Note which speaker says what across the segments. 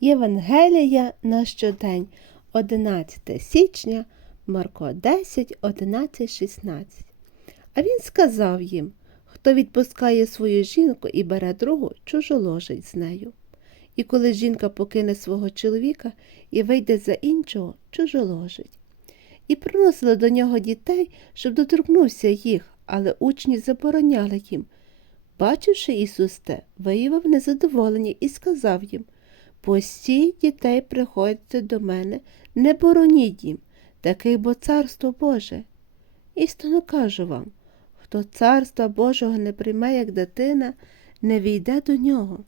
Speaker 1: Євангелія на щодень, 11 січня, Марко 10, 11, 16. А він сказав їм, хто відпускає свою жінку і бере другу, чужоложить з нею. І коли жінка покине свого чоловіка і вийде за іншого, чужоложить. І приносили до нього дітей, щоб доторкнувся їх, але учні забороняли їм. Бачивши Ісус те, виявив незадоволення і сказав їм Постіть дітей приходьте до мене, не бороніть їм, таких бо царство Боже. Істинно кажу вам, хто царства Божого не прийме, як дитина, не війде до нього.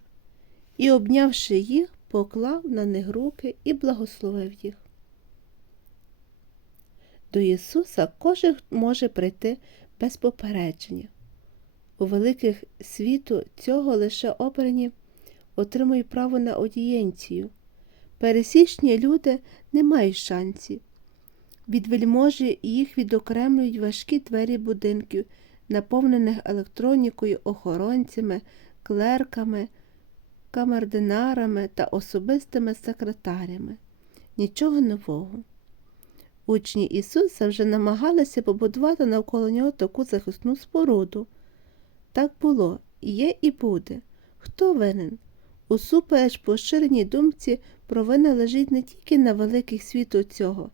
Speaker 1: І, обнявши їх, поклав на них руки і благословив їх. До Ісуса кожен може прийти без попередження. У великих світу цього лише обрані отримують право на одієнцію. Пересічні люди не мають шансів. Від вельможі їх відокремлюють важкі двері будинків, наповнених електронікою, охоронцями, клерками, камердинарами та особистими секретарями. Нічого нового. Учні Ісуса вже намагалися побудувати навколо нього таку захисну споруду. Так було, є і буде. Хто винен? Усупереч поширеній думці, провина лежить не тільки на великих світу цього.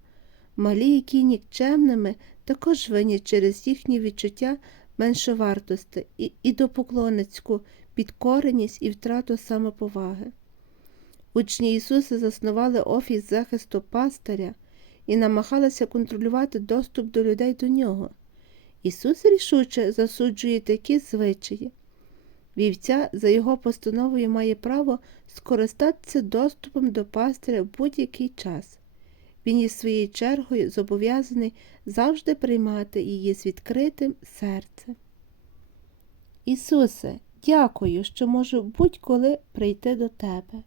Speaker 1: Малі, які нікчемними, також винні через їхні відчуття меншовартості і, і допоклонницьку підкореність і втрату самоповаги. Учні Ісуса заснували офіс захисту пастиря і намагалися контролювати доступ до людей до нього. Ісус рішуче засуджує такі звичаї. Вівця за його постановою має право скористатися доступом до пастиря в будь-який час. Він із своєю чергою зобов'язаний завжди приймати її з відкритим серцем. Ісусе, дякую, що можу будь-коли прийти до Тебе.